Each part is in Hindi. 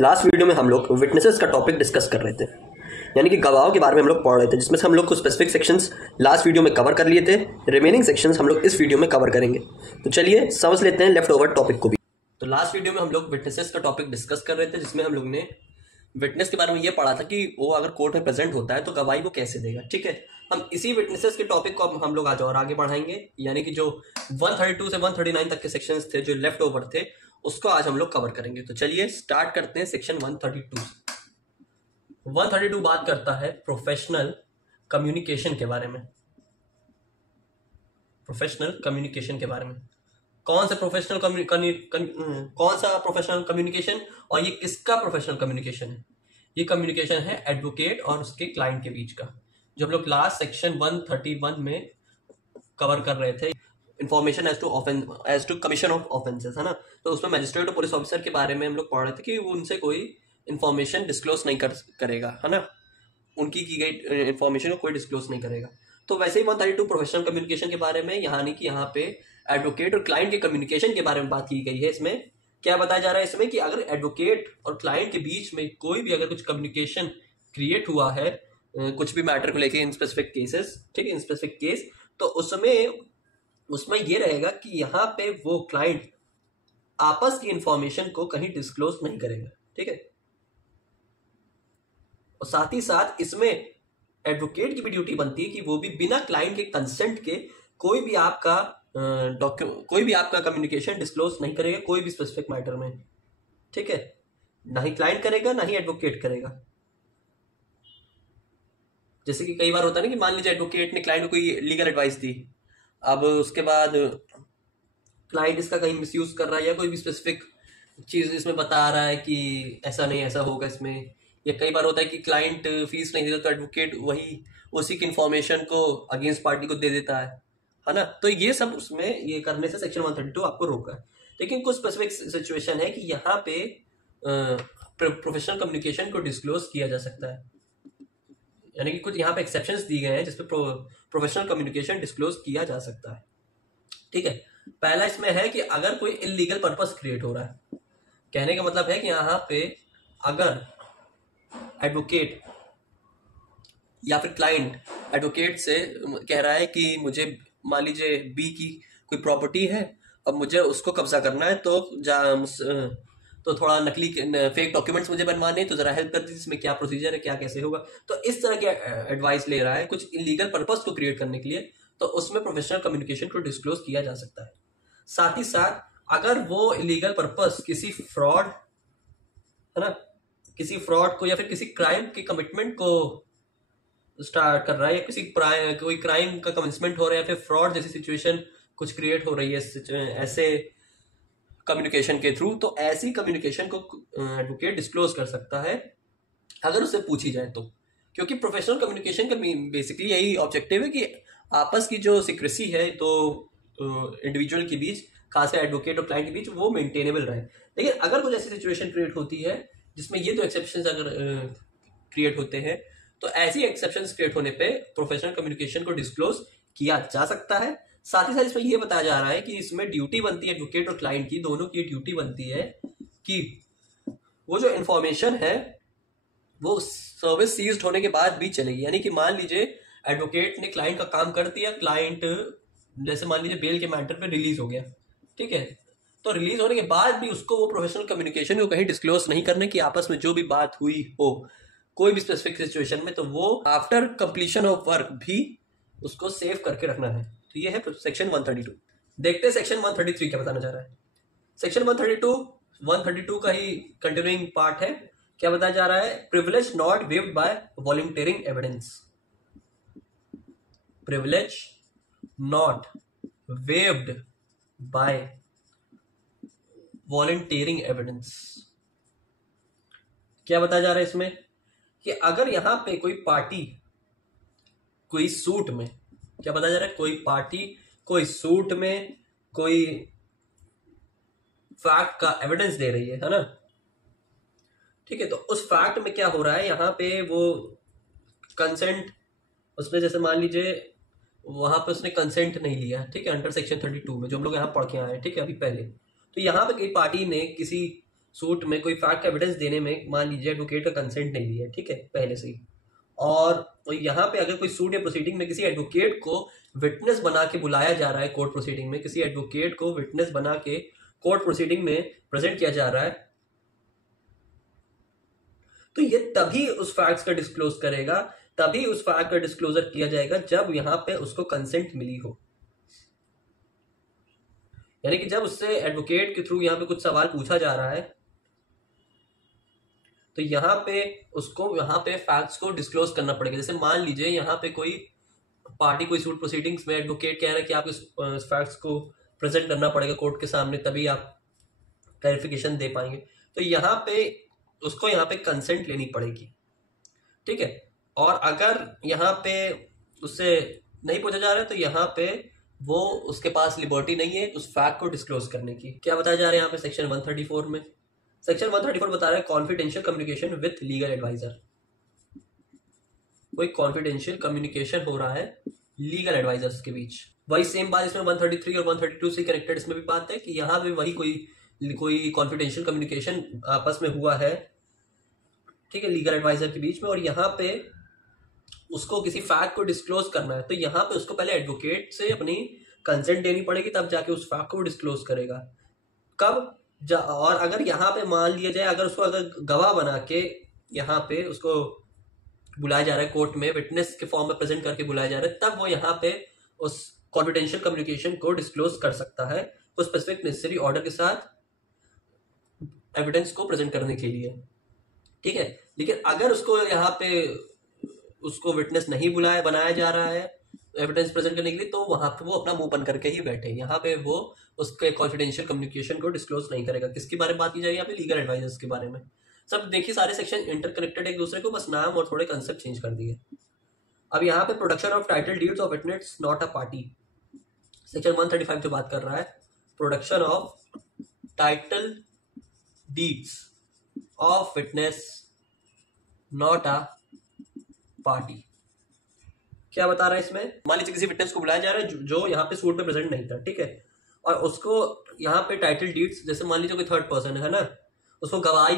लास्ट वीडियो में हम लोग विटनेसेस का टॉपिक डिस्कस कर रहे थे, यानी कि गवाहों के बारे में हम लोग पढ़ रहे थे, जिसमें से हम लोग कुछ स्पेसिफिक सेक्शंस लास्ट वीडियो में कवर कर लिए थे। रिमेनिंग सेक्शंस हम लोग इस वीडियो में कवर करेंगे। तो चलिए समझ लेते हैं लेफ्ट ओवर टॉपिक को भी। तो लास्ट वीडियो में हम लोग विटनेसेस का टॉपिक डिस्कस कर रहे थे, जिसमें हम लोग ने विटनेस के बारे में ये पढ़ा था कि वो अगर कोर्ट में प्रेजेंट होता है तो गवाही वो कैसे देगा। ठीक है, हम इसी विटनेसेस के टॉपिक को अब हम लोग आज और आगे बढ़ाएंगे, यानी कि जो 132 से 139 तक के सेक्शंस थे जो लेफ्ट ओवर थे, उसको आज हम लोग कवर करेंगे। तो चलिए स्टार्ट करते हैं सेक्शन 132 से। 132 बात करता है प्रोफेशनल कम्युनिकेशन के बारे में। प्रोफेशनल कम्युनिकेशन के बारे में कौन सा प्रोफेशनल कम्युनिकेशन और ये किसका प्रोफेशनल कम्युनिकेशन है? ये कम्युनिकेशन है एडवोकेट और उसके क्लाइंट के बीच का, जो हम लोग लास्ट सेक्शन 131 में कवर कर रहे थे। Information as to commission of offences, है ना। तो उसमें मजिस्ट्रेट और पुलिस ऑफिसर के बारे में हम लोग पढ़ रहे थे कि वो उनसे कोई इन्फॉर्मेशन डिस्क्लोज नहीं करेगा, है ना। उनकी की गई इन्फॉर्मेशन को कोई डिस्क्लोज नहीं करेगा। तो वैसे ही 132 प्रोफेशनल कम्युनिकेशन के बारे में, यानी कि यहाँ पे एडवोकेट और क्लाइंट के कम्युनिकेशन के बारे में बात की गई है। इसमें क्या बताया जा रहा है इसमें कि अगर एडवोकेट और क्लाइंट के बीच में कोई भी अगर कुछ कम्युनिकेशन क्रिएट हुआ है कुछ भी मैटर को लेके इन स्पेसिफिक केसेस, ठीक है, इन स्पेसिफिक केस, तो उसमें ये रहेगा कि यहाँ पे वो क्लाइंट आपस की इंफॉर्मेशन को कहीं डिस्क्लोज नहीं करेगा। ठीक है, और साथ ही साथ इसमें एडवोकेट की भी ड्यूटी बनती है कि वो भी बिना क्लाइंट के कंसेंट के कोई भी आपका कम्युनिकेशन डिस्क्लोज नहीं करेगा कोई भी स्पेसिफिक मैटर में। ठीक है, ना ही क्लाइंट करेगा ना ही एडवोकेट करेगा। जैसे कि कई बार होता है ना कि मान लीजिए एडवोकेट ने क्लाइंट को कोई लीगल एडवाइस दी, अब उसके बाद क्लाइंट इसका कहीं मिसयूज कर रहा है या कोई भी स्पेसिफिक चीज इसमें बता रहा है कि ऐसा नहीं ऐसा होगा इसमें, या कई बार होता है कि क्लाइंट फीस नहीं देता तो एडवोकेट वही उसी की इंफॉर्मेशन को अगेंस्ट पार्टी को दे देता है ना। तो ये सब उसमें ये करने से सेक्शन 132 आपको रोका है। लेकिन कुछ स्पेसिफिक सिचुएशन है कि यहाँ पे प्रोफेशनल कम्युनिकेशन को डिस्क्लोज किया जा सकता है, यानी कि कुछ यहाँ पे एक्सेप्शंस दिए गए हैं जिसपे प्रोफेशनल कम्युनिकेशन डिस्क्लोज किया जा सकता है। ठीक है, पहला इसमें है कि अगर कोई इलीगल पर्पस क्रिएट हो रहा है, कहने का मतलब है कि यहाँ पे अगर एडवोकेट या फिर क्लाइंट एडवोकेट से कह रहा है कि मुझे मान लीजिए बी की कोई प्रॉपर्टी है, अब मुझे उसको कब्जा करना है, तो थोड़ा नकली फेक डॉक्यूमेंट्स मुझे बनवाने, तो जरा हेल्प कर दीजिए, इसमें क्या प्रोसीजर है, क्या कैसे होगा। तो इस तरह के एडवाइस ले रहा है कुछ इलीगल पर्पस को क्रिएट करने के लिए, तो उसमें प्रोफेशनल कम्युनिकेशन को डिस्क्लोज किया जा सकता है। साथ ही साथ अगर वो इलीगल पर्पस किसी फ्रॉड, है ना, किसी फ्रॉड को या फिर किसी क्राइम के कमिटमेंट को स्टार्ट कर रहा है, या कोई क्राइम का कमिटमेंट हो रहा है, या फिर फ्रॉड जैसी सिचुएशन कुछ क्रिएट हो रही है ऐसे कम्युनिकेशन के थ्रू, तो ऐसी कम्युनिकेशन को एडवोकेट डिस्क्लोज कर सकता है अगर उससे पूछी जाए तो। क्योंकि प्रोफेशनल कम्युनिकेशन का बेसिकली यही ऑब्जेक्टिव है कि आपस की जो सीक्रेसी है तो इंडिविजुअल के बीच, खास एडवोकेट और क्लाइंट के बीच, वो मेंटेनेबल रहे। लेकिन अगर कुछ ऐसी सिचुएशन क्रिएट होती है जिसमें ये दो एक्सेप्शंस अगर क्रिएट होते हैं, तो ऐसी एक्सेप्शंस क्रिएट होने पे प्रोफेशनल कम्युनिकेशन को डिस्क्लोज किया जा सकता है। साथ ही साथ इसमें यह बताया जा रहा है कि इसमें ड्यूटी बनती है एडवोकेट और क्लाइंट की, दोनों की ड्यूटी बनती है कि वो जो इंफॉर्मेशन है वो सर्विस सीज्ड होने के बाद भी चलेगी। यानी कि मान लीजिए एडवोकेट ने क्लाइंट का काम कर दिया, क्लाइंट जैसे मान लीजिए बेल के मैटर पे रिलीज हो गया, ठीक है, तो रिलीज होने के बाद भी उसको वो प्रोफेशनल कम्युनिकेशन को कहीं डिस्क्लोज नहीं करने की, आपस में जो भी बात हुई हो कोई भी स्पेसिफिक सिचुएशन में, तो वो आफ्टर कंप्लीशन ऑफ वर्क भी उसको सेव करके रखना है। तो ये है सेक्शन 132। देखते हैं सेक्शन 133 क्या बताना चाह रहा है। सेक्शन 132 का ही कंटिन्यूइंग पार्ट है। क्या बताया जा रहा है? Privilege not waived by volunteering evidence. Privilege not waived by volunteering evidence. क्या बताया जा रहा है इसमें कि अगर यहां पे कोई पार्टी कोई सूट में, क्या बताया जा रहा है, कोई पार्टी कोई सूट में कोई फैक्ट का एविडेंस दे रही है ना, ठीक है, तो उस फैक्ट में क्या हो रहा है, यहाँ पे वो कंसेंट, उसने जैसे मान लीजिए वहां पे उसने कंसेंट नहीं लिया, ठीक है, अंडर सेक्शन 32 में जो हम लोग यहाँ पढ़ के आए हैं, ठीक है, अभी पहले। तो यहाँ पे कोई पार्टी ने किसी सूट में कोई फैक्ट एविडेंस देने में मान लीजिए एडवोकेट का कंसेंट नहीं लिया, ठीक है, पहले से ही, और यहाँ पे अगर कोई सूट या प्रोसीडिंग में किसी एडवोकेट को विटनेस बना के बुलाया जा रहा है, कोर्ट प्रोसीडिंग में किसी एडवोकेट को विटनेस बना के कोर्ट प्रोसीडिंग में प्रेजेंट किया जा रहा है, तो ये तभी उस फैक्ट्स का डिस्क्लोज करेगा, तभी उस फैक्ट का डिस्क्लोजर किया जाएगा जब यहाँ पे उसको कंसेंट मिली हो। यानी कि जब उससे एडवोकेट के थ्रू यहाँ पे कुछ सवाल पूछा जा रहा है, तो यहाँ पे उसको यहाँ पे फैक्ट्स को डिस्क्लोज करना पड़ेगा। जैसे मान लीजिए यहाँ पे कोई पार्टी कोई सूट प्रोसीडिंग्स में एडवोकेट कह रहा है कि आप इस फैक्ट्स को प्रेजेंट करना पड़ेगा कोर्ट के सामने, तभी आप क्लैरिफिकेशन दे पाएंगे, तो यहाँ पे उसको यहाँ पे कंसेंट लेनी पड़ेगी, ठीक है। और अगर यहाँ पे उससे नहीं पूछा जा रहा है तो यहाँ पे वो उसके पास लिबर्टी नहीं है उस फैक्ट को डिस्क्लोज करने की। क्या बताया जा रहा है यहाँ पे सेक्शन 134 में? सेक्शन 134 बता रहा है confidential communication with legal adviser. कोई कॉन्फिडेंशियल कम्युनिकेशन हो रहा है लीगल एडवाइजर्स के बीच। वही सेम बात इसमें 133 और 132 से कनेक्टेड इसमें भी बात है कि यहाँ पे वही कोई कॉन्फिडेंशियल कम्युनिकेशन आपस में हुआ है, ठीक है, लीगल एडवाइजर के बीच में, और यहाँ पे उसको किसी फैक्ट को डिस्क्लोज करना है, तो यहाँ पे उसको पहले एडवोकेट से अपनी कंसेंट देनी पड़ेगी, तब जाके उस फैक्ट को डिस्क्लोज करेगा। कब? और अगर यहाँ पे मान लिया जाए अगर उसको अगर गवाह बना के यहाँ पे उसको बुलाया जा रहा है कोर्ट में, विटनेस के फॉर्म में प्रेजेंट करके बुलाया जा रहा है, तब वो यहाँ पे उस कॉन्फिडेंशियल कम्युनिकेशन को डिस्क्लोज कर सकता है उस स्पेसिफिक नेसेसरी ऑर्डर के साथ एविडेंस को प्रेजेंट करने के लिए, ठीक है। लेकिन अगर उसको यहाँ पे उसको विटनेस नहीं बनाया जा रहा है एविडेंस प्रेजेंट करने के लिए, तो वहां पे वो अपना मुंह बंद करके ही बैठे, यहाँ पे वो उसके कॉन्फिडेंशियल कम्युनिकेशन को डिस्क्लोज नहीं करेगा। किसके बारे में बात की जाएगी यहाँ पे? लीगल एडवाइजर्स के बारे में। सब देखिए सारे सेक्शन इंटरकनेक्टेड एक दूसरे को, बस नाम और थोड़े कंसेप्ट चेंज कर दिए। अब यहाँ पे production of title deeds of witness not a party, section 135 जो बात कर रहा है production of title deeds of witness not a party. क्या बता रहा है इसमें? मान लीजिए किसी विटनेस को बुलाया जा रहा है जो यहाँ पे सूट पे प्रेजेंट नहीं था, ठीक है, और उसको यहाँ पे टाइटल डीड्स, जैसे मान लीजिए कोई थर्ड पर्सन है ना, उसको गवाह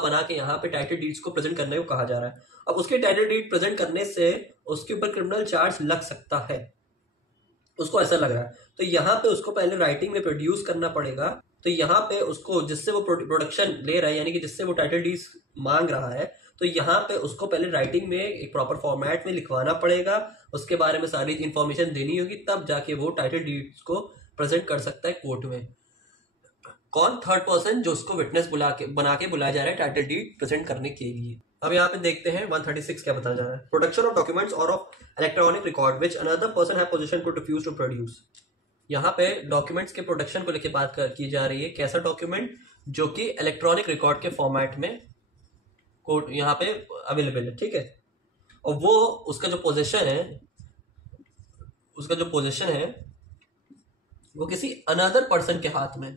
बना के यहाँ पे टाइटल डीड्स को प्रेजेंट करने को कहा जा रहा है। अब उसके टाइटल डीड प्रेजेंट करने से उसके ऊपर क्रिमिनल चार्ज लग सकता है, उसको ऐसा लग रहा है, तो यहाँ पे उसको पहले राइटिंग में प्रोड्यूस करना पड़ेगा। तो यहाँ पे उसको जिससे वो प्रोडक्शन ले रहा है, यानी कि जिससे वो टाइटल डीड्स मांग रहा है, तो यहाँ पे उसको पहले राइटिंग में एक प्रॉपर फॉर्मेट में लिखवाना पड़ेगा, उसके बारे में सारी इंफॉर्मेशन देनी होगी, तब जाके वो टाइटल डीड्स को प्रेजेंट कर सकता है कोर्ट में। कौन? थर्ड पर्सन, जो उसको विटनेस बना के बुलाया जा रहा है टाइटल डीड प्रेजेंट करने के लिए। अब यहाँ पे देखते हैं 136 क्या बताया जा रहा है। प्रोडक्शन ऑफ डॉक्यूमेंट्स और of electronic record which another person have possession to refuse to produce. यहाँ पे डॉक्यूमेंट्स के प्रोडक्शन को लेकर बात की जा रही है। कैसा डॉक्यूमेंट? जो कि इलेक्ट्रॉनिक रिकॉर्ड के फॉर्मेट में कोर्ट यहाँ पे अवेलेबल है, ठीक है, और वो उसका जो पोजीशन है वो किसी अनदर पर्सन के हाथ में।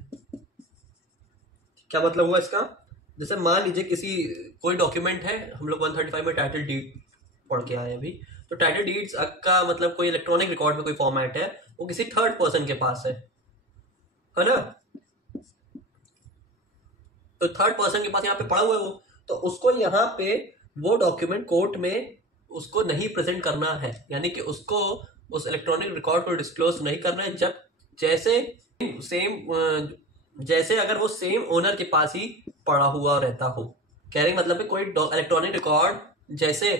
क्या मतलब हुआ इसका? जैसे मान लीजिए कोई डॉक्यूमेंट है, हम लोग 135 में टाइटल डीड पढ़ के आए अभी, तो टाइटल डीड्स का मतलब कोई इलेक्ट्रॉनिक रिकॉर्ड में कोई फॉर्मेट है, वो किसी थर्ड पर्सन के पास है ना, तो थर्ड पर्सन के पास यहाँ पे पड़ा हुआ है वो, तो उसको यहाँ पे वो डॉक्यूमेंट कोर्ट में उसको नहीं प्रेजेंट करना है, यानी कि उसको उस इलेक्ट्रॉनिक रिकॉर्ड को डिस्क्लोज नहीं करना है, जब जैसे अगर वो सेम ओनर के पास ही पड़ा हुआ रहता हो। कहने का मतलब है कोई इलेक्ट्रॉनिक रिकॉर्ड जैसे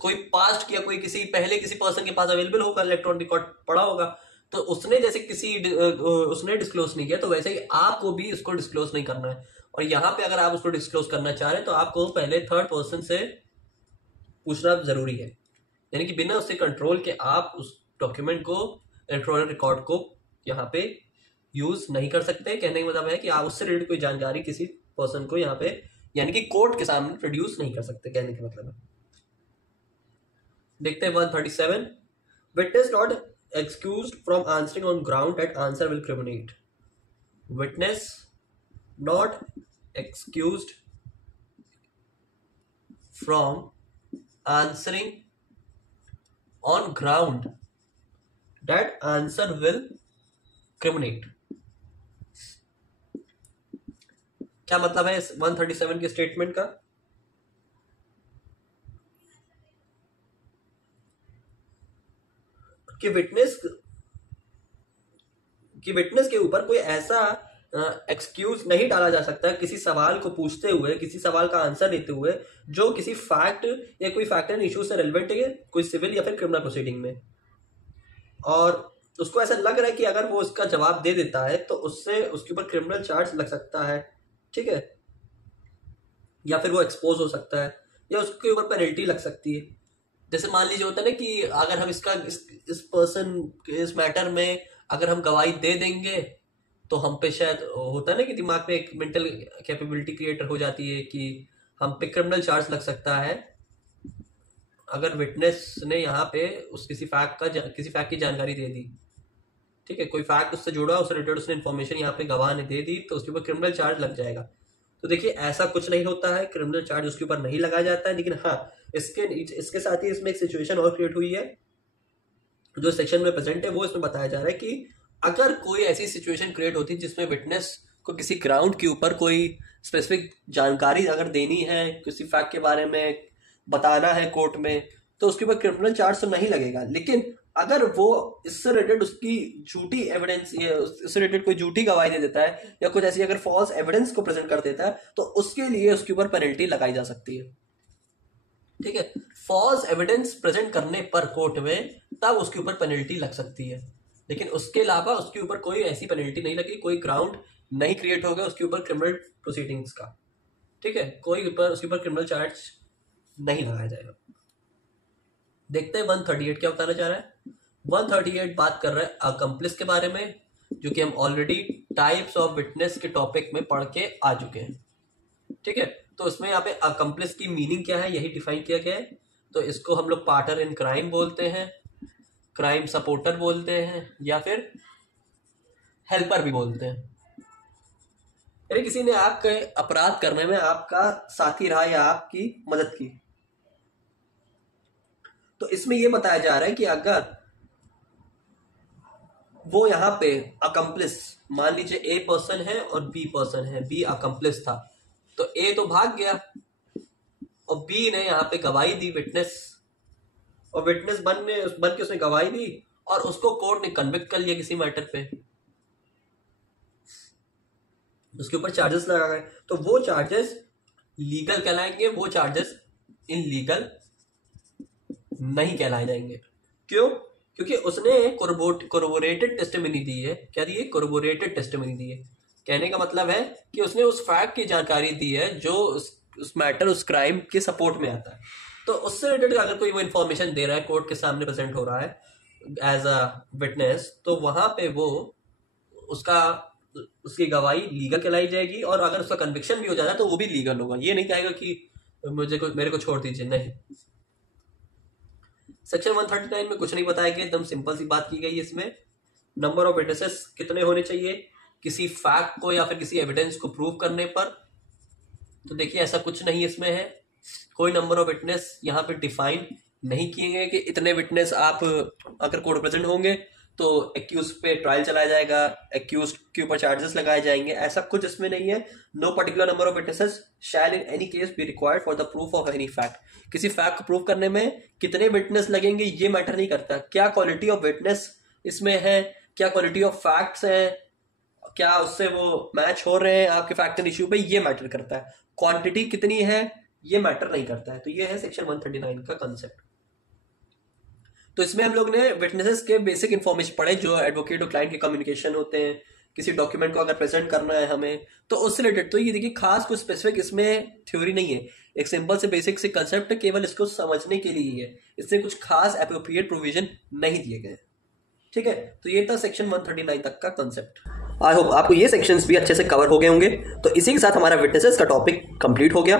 कोई पास्ट किया कोई पहले किसी पर्सन के पास अवेलेबल होगा, इलेक्ट्रॉनिक रिकॉर्ड पड़ा होगा, तो उसने जैसे उसने डिस्क्लोज नहीं किया, तो वैसे ही आपको भी उसको डिस्क्लोज नहीं करना है। और यहाँ पे अगर आप उसको डिस्क्लोज करना चाह रहे हैं तो आपको पहले थर्ड पर्सन से पूछना जरूरी है, यानी कि बिना उससे कंट्रोल के आप उस डॉक्यूमेंट को, इलेक्ट्रॉनिक रिकॉर्ड को यहाँ पे यूज नहीं कर सकते। कहने का मतलब है कि आप उससे रिलेटेड कोई जानकारी किसी पर्सन को यहाँ पे यानी कि कोर्ट के सामने प्रोड्यूस नहीं कर सकते, कहने का मतलब है। देखते हैं 137, witness not excused from answering on ground that answer will criminate. Witness not excused from answering on ground that answer will criminate। क्या मतलब है इस 137 के स्टेटमेंट का? कि विटनेस के ऊपर कोई ऐसा एक्सक्यूज नहीं डाला जा सकता किसी सवाल को पूछते हुए, किसी सवाल का आंसर देते हुए, जो किसी फैक्ट या कोई फैक्ट एंड इशू से रेलिवेंट है कोई सिविल या फिर क्रिमिनल प्रोसीडिंग में, और उसको ऐसा लग रहा है कि अगर वो उसका जवाब दे देता है तो उससे उसके ऊपर क्रिमिनल चार्ज लग सकता है, ठीक है, या फिर वो एक्सपोज हो सकता है या उसके ऊपर पेनल्टी लग सकती है। जैसे मान लीजिए होता है ना कि अगर हम इस पर्सन इस मैटर में अगर हम गवाही दे देंगे तो हम पे शायद होता है ना कि दिमाग में एक मेंटल कैपेबिलिटी क्रिएटर हो जाती है कि हम पे क्रिमिनल चार्ज लग सकता है अगर विटनेस ने यहाँ पे किसी फैक्ट की जानकारी दे दी, ठीक है, कोई फैक्ट उससे जुड़ा, उससे रिलेटेड उसने इन्फॉर्मेशन यहाँ पे गवाह ने दे दी तो उसके ऊपर क्रिमिनल चार्ज लग जाएगा। तो देखिए ऐसा कुछ नहीं होता है, क्रिमिनल चार्ज उसके ऊपर नहीं लगाया जाता है, लेकिन हाँ इसके साथ ही इसमें एक सिचुएशन और क्रिएट हुई है जो सेक्शन में प्रेजेंट है, वो इसमें बताया जा रहा है कि अगर कोई ऐसी सिचुएशन क्रिएट होती है जिसमें विटनेस को किसी ग्राउंड के ऊपर कोई स्पेसिफिक जानकारी अगर देनी है, किसी फैक्ट के बारे में बताना है कोर्ट में, तो उसके ऊपर क्रिमिनल चार्ज तो नहीं लगेगा। लेकिन अगर वो इससे रिलेटेड उसकी झूठी एविडेंस या इससे रिलेटेड कोई झूठी गवाही दे देता है या कुछ ऐसी अगर फॉल्स एविडेंस को प्रेजेंट कर देता है तो उसके लिए उसके ऊपर पेनल्टी लगाई जा सकती है, ठीक है। फॉल्स एविडेंस प्रेजेंट करने पर कोर्ट में तब उसके ऊपर पेनल्टी लग सकती है, लेकिन उसके अलावा उसके ऊपर कोई ऐसी पेनल्टी नहीं लगी, कोई ग्राउंड नहीं क्रिएट होगा उसके ऊपर क्रिमिनल प्रोसीडिंग्स का, ठीक है, कोई उसके ऊपर क्रिमिनल चार्ज नहीं लगाया जाएगा। देखते हैं 138 क्या बताना चाह रहा है। 138 बात कर रहा है अकम्प्लिस के बारे में, जो कि हम ऑलरेडी टाइप्स ऑफ विटनेस के टॉपिक में पढ़ के आ चुके हैं, ठीक है। तो इसमें यहाँ पे अकम्प्लिस की मीनिंग क्या है यही डिफाइन किया गया है। तो इसको हम लोग पार्टनर इन क्राइम बोलते हैं, क्राइम सपोर्टर बोलते हैं, या फिर हेल्पर भी बोलते हैं। यानी किसी ने आपके अपराध करने में आपका साथी रहा या आपकी मदद की। तो इसमें यह बताया जा रहा है कि अगर वो यहाँ पे अकम्प्लिस, मान लीजिए ए पर्सन है और बी पर्सन है, बी अकम्प्लिस था, तो ए तो भाग गया और बी ने यहाँ पे गवाही दी, विटनेस, और विटनेस बन के उसने गवाही दी और उसको कोर्ट ने कन्विक्ट कर लिया किसी मैटर पे, उसके ऊपर चार्जेस लगा गए, तो वो चार्जेस लीगल कहलाएंगे, वो चार्जेस इनलीगल नहीं कहलाए जाएंगे। क्यों? क्योंकि उसने कोरोबोरेटेड टेस्टिमनी दी है। क्या दी है? कोरोबोरेटेड टेस्टिमनी दी है। कहने का मतलब है कि उसने उस फैक्ट की जानकारी दी है जो उस मैटर, उस क्राइम के सपोर्ट में आता है। तो उससे रिलेटेड अगर कोई वो इन्फॉर्मेशन दे रहा है, कोर्ट के सामने प्रेजेंट हो रहा है एज अ विटनेस, तो वहां पे वो उसकी गवाही लीगल कहलाई जाएगी, और अगर उसका कन्विक्शन भी हो जाता है तो वो भी लीगल होगा। ये नहीं कहेगा कि मेरे को छोड़ दीजिए, नहीं। सेक्शन 139 में कुछ नहीं बताया गया, एकदम सिंपल सी बात की गई है इसमें। नंबर ऑफ विटनेसेस कितने होने चाहिए किसी फैक्ट को या फिर किसी एविडेंस को प्रूव करने पर, तो देखिए ऐसा कुछ नहीं इसमें है। कोई नंबर ऑफ विटनेस यहाँ पे डिफाइन नहीं किए गए कि इतने विटनेस आप अगर कोर्ट प्रेजेंट होंगे तो एक्यूज पे ट्रायल चलाया जाएगा, एक्यूज के ऊपर चार्जेस लगाए जाएंगे, ऐसा कुछ इसमें नहीं है। No particular number of witnesses shall in any case be required for the proof of any fact. किसी फैक्ट को प्रूव करने में कितने विटनेस लगेंगे ये मैटर नहीं करता। क्या क्वालिटी ऑफ विटनेस इसमें है, क्या क्वालिटी ऑफ फैक्ट्स है, क्या उससे वो मैच हो रहे हैं आपके फैक्ट एंड इश्यू पे, ये मैटर करता है। क्वांटिटी कितनी है ये मैटर नहीं करता है। तो ये है सेक्शन 139 का कंसेप्ट। तो इसमें हम लोग ने विटनेसेस के बेसिक इन्फॉर्मेशन पढ़े, जो एडवोकेट और क्लाइंट के कम्युनिकेशन होते हैं, किसी डॉक्यूमेंट को अगर प्रेजेंट करना है हमें तो उससे रिलेटेड। तो ये देखिए खास कुछ स्पेसिफिक इसमें थ्योरी नहीं है, एक सिंपल से बेसिक से कंसेप्ट है, केवल इसको समझने के लिए ही है। इसमें कुछ खास एप्रोप्रिएट प्रोविजन नहीं दिए गए, ठीक है। तो ये था सेक्शन 139 तक का कंसेप्ट। आई होप आपको ये सेक्शंस भी अच्छे से कवर हो गए होंगे। तो इसी के साथ हमारा विटनेसेस का टॉपिक कंप्लीट हो गया।